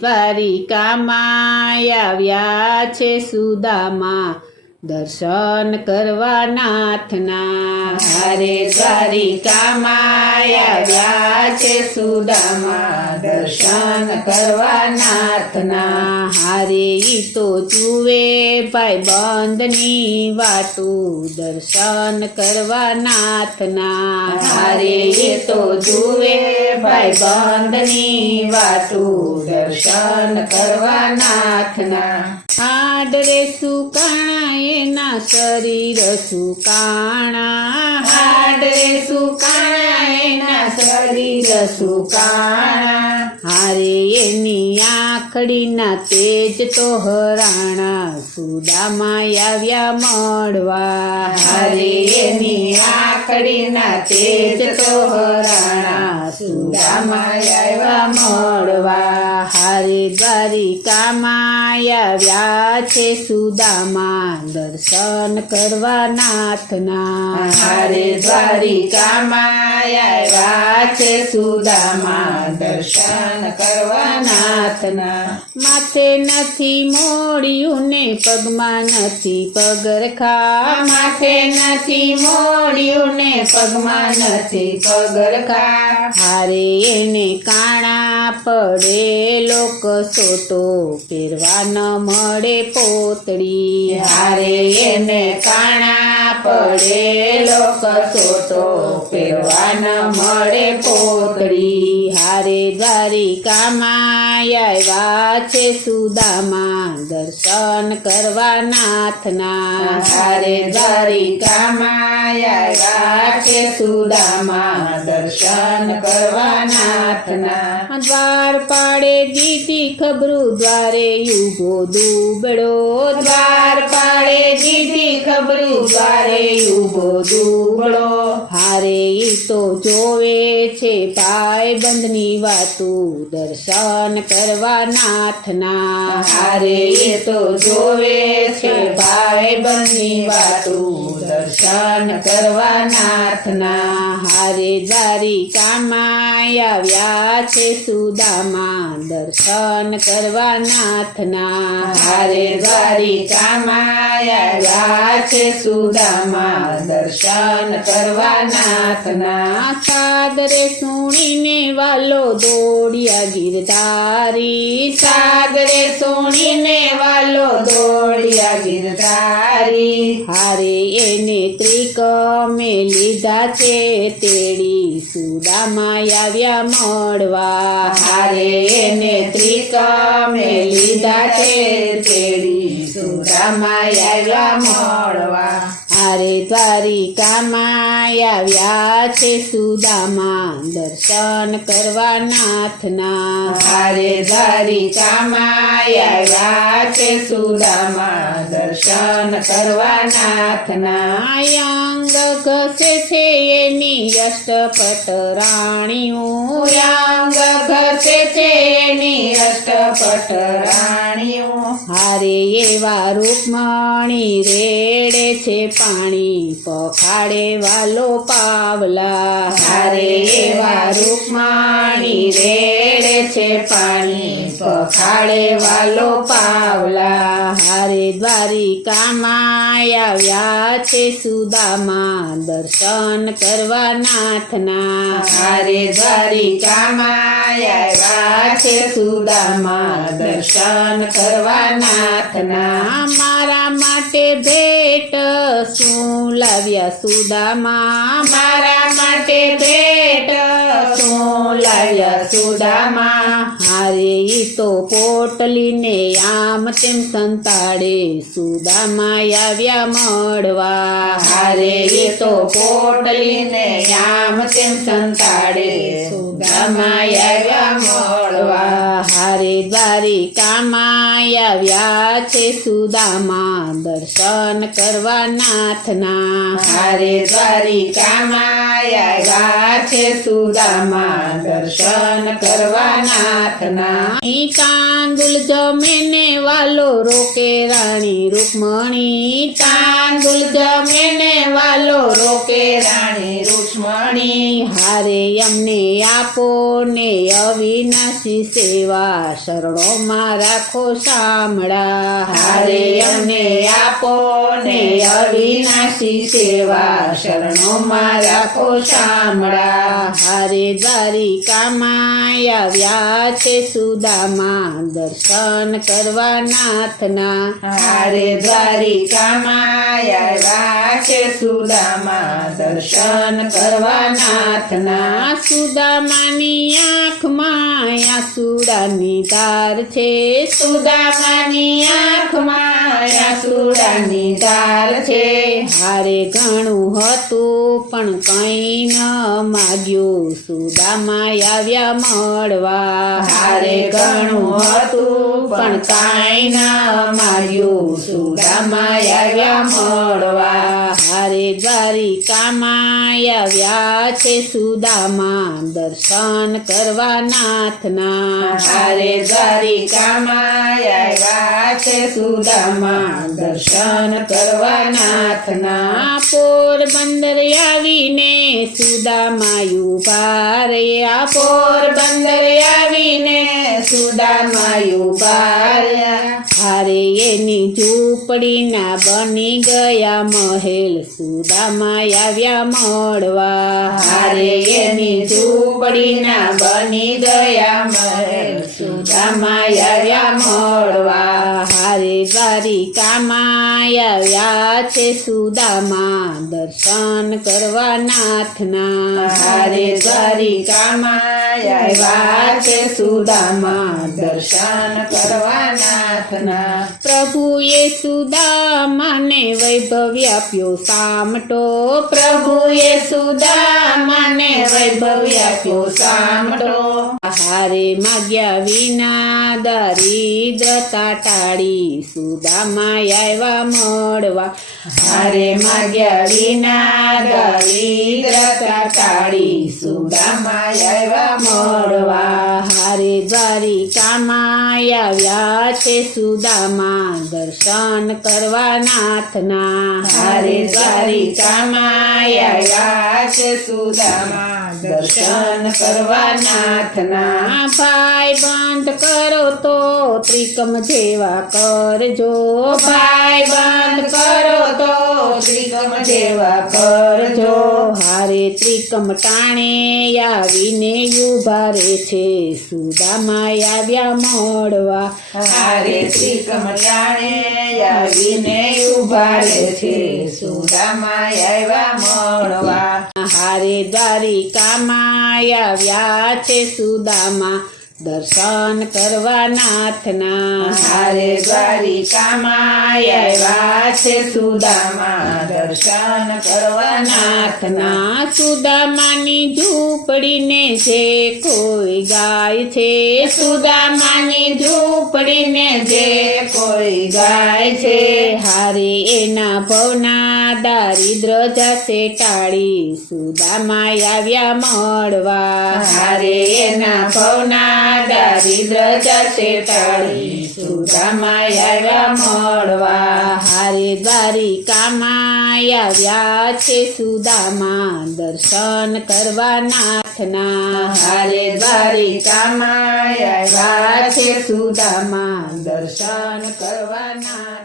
દ્વારિકામાં આવ્યા છે સુદામા દર્શન કરવા નાથના. હારે દ્વારિકામાં આવ્યા છે સુદામા દર્શન કરવા નાથના. હારે ઈ તો જુએ ભાઈ બંધની વાતું દર્શન કરવા નાથના. હારે એ તો જુએ ભાઈ બંધની વાતું દર્શન કરવા નાથના. હાડરે સુકાણા એના શરીર સુકાણા. હાડરે સુકાણા એના શરીર સુકાણા. હારે એની આંખડીના તેજ તો હરાણા સુદામા આવ્યા મળવા. હારે એની આંખડીના તેજ તો હરાણા સુદામા આવ્યા મળવા. હારે દ્વારિકામાં આવ્યા છે સુદામા દર્શન કરવા નાથના. હારે દ્વારિકામાં આવ્યા છે સુદામા દર્શન કરવા નાથના. માથે નથી મોડિયું ને પગમાં નથી પગરખા. માથે નથી મોડિયું ને પગમાં નથી પગરખા. હારે એને કાણા પડેલો કસોટો પહેરવા ન મળે પોતડી. હારે એને કાણા પડેલો કસોટો પહેરવા ન મળે પોતડી. હારે દ્વારિકામાં આવ્યા છે સુદામા દર્શન કરવા નાથના. હારે દ્વારિકામાં આવ્યા છે સુદામા દર્શન કરવા નાથના. દ્વાર પાડે દીધી ખબરું દ્વારે યુભો દુબળો. દ્વાર પાડે દીધી ખબરું દ્વારે ઉભો દુબળો. હારે ઈ તો જોવે છે ભાઈ બંધની વાતું દર્શન કરવા નાથના. હારે એ તો જોવે છે ભાઈ બંધની વાતું દર્શન કરવા નાથના. હારે દ્વારિકામાં આવ્યા છે સુદામા દર્શન કરવા નાથના. હારે દ્વારિકામાં આવ્યા છે સુદામા દર્શન કરવા નાથના. સાદરે સુણીને વાલો દોડ્યા ગિરધારી. સાગરે સોણીને વાલો દોડ્યા ગિરધારી. હારે એને ત્રિકમે લીધા છે તેડી સુદામા આવ્યા મળવા. હારે એને ત્રિકમે લીધા છે તેડી સુદામા આવ્યા મળવા. હારે દ્વારિકામાં આવ્યા છે સુદામા દર્શન કરવા નાથના. હારે દ્વારિકામાં આવ્યા છે સુદામા દર્શન કરવા નાથના. અંગ ઘસે છે એની અષ્ટપટ રાણીઓ. અંગ ઘસે છે એની અષ્ટપટ રાણીઓ. હારે એવા રૂકમણી રેડે છે પાણી પખાડે વાલો પાવલા. હારે એવા રૂકમણી રેડે છે પાણી પખાડે વાલો પાવલા. હારે દ્વારિકામાં આવ્યા છે સુદામા દર્શન કરવા નાથના. હારે દ્વારિકામાં આવ્યા છે સુદામા દર્શન કરવા નાથના. મારા માટે ભેટ શું લાવ્યા સુદામા. મારા માટે ભેટ શું લાવ્યા સુદામા. હારે ઈ તો પોટલીને આમ તેમ સંતાડે સુદામા આવ્યા મળવા. હારે એ તો પોટલીને આમ તેમ સંતાડે સુદામા આવ્યા મળવા. હારે દ્વારિકામાં આવ્યા છે સુદામા દર્શન કરવા નાથના. હારે દ્વારિકામાં આવ્યા છે સુદામા દર્શન કરવા નાથના. ઈ તાંદુલ જમે ને વાલો રોકે રાણી રૂકમણી. તાંદુલ જમે ને વાલો રોકે રાણી રૂકમણી. રૂક્ષ્મણી હારે અમને આપો ને અવિનાશી સેવા શરણોમાં રાખો શામળા હારે અમને આપો ને અવિનાશી સેવા શરણોમાં રાખો શામળા હારે દ્વારિકામાં આવ્યા છે સુદામા દર્શન કરવા નાથના હારે દ્વારિકામાં આવ્યા છે સુદામા દર્શન કરવા નાથના સુદામાની આંખમાં આસુડાની ધાર છે સુદામાની આંખમાં આસુડાની ધાર છે હારે ઘણું હતું પણ કંઈ ન માગ્યું સુદામા આવ્યા મળવા હારે ઘણું હતું પણ કાંઈ ના માગ્યું સુદામા આવ્યા મળવા હારે દ્વારિકામાં આવ્યા છે સુદામા દર્શન કરવા નાથના હારે દ્વારિકામાં આવ્યા છે સુદામા દર્શન કરવા નાથના પોરબંદર આવીને સુદામા ઉભા રહ્યા પોરબંદર આવીને સુદામા ઉભા રહ્યા હારે એની ઝૂંપડીના બની ગયા મહેલ સુદામા આવ્યા મળવા હારે એની ઝૂંપડીના બની ગયા મહેલ સુદામા આવ્યા મળવા હારે દ્વારિકામાં આવ્યા છે સુદામા દર્શન કરવા નાથના હારે દ્વારિકામાં આવ્યા છે સુદામા દર્શન કરવા નાથના પ્રભુએ સુદામાને વૈભવ આપ્યો સામટો પ્રભુએ સુદામાને વૈભવ આપ્યો સામટો હારે માગ્યા વિના દારિદ્રતા ટાળી સુદામા આવ્યા મળવા હારે માગ્યા વિના દરિદ્રતા ટાળી સુદામા આવ્યા મળવા હારે દ્વારિકામાં આવ્યા છે સુદામા દર્શન કરવા નાથના હારે દ્વારિકામાં આવ્યા છે સુદામા દર્શન કરવા નાથના ભાઈ બંધ કરો તો ત્રિકમ જેવા કરજો ભાઈ બંધ કરો તો ત્રિકમ જેવા કરજો હારે ત્રિકમ ટાણે આવીને ઉભા રે છે સુદામા આવ્યા મળવા હારે ત્રિકમ ટાણે આવીને ઉભા રહે છે સુદામા આવ્યા મળવા હારે દ્વારિકામાં આવ્યા છે સુદામા દર્શન કરવા નાથના હારે દ્વારિકામાં આવ્યા છે સુદામા દર્શન કરવા નાથના સુદામાની ઝૂંપડીને જે કોઈ ગાય છે સુદામાની ઝૂંપડીને જે કોઈ ગાય છે હારે એના ભવના દારિદ્ર જશે ટાળી સુદામા આવ્યા મળવા હારે એના ભવના દારિદ્ર જશે ટાળી સુદામા આવ્યા મળવા હારે દ્વારિકામાં આવ્યા છે સુદામા દર્શન કરવા નાથના હારે દ્વારિકામાં આવ્યા છે સુદામા દર્શન કરવા નાથના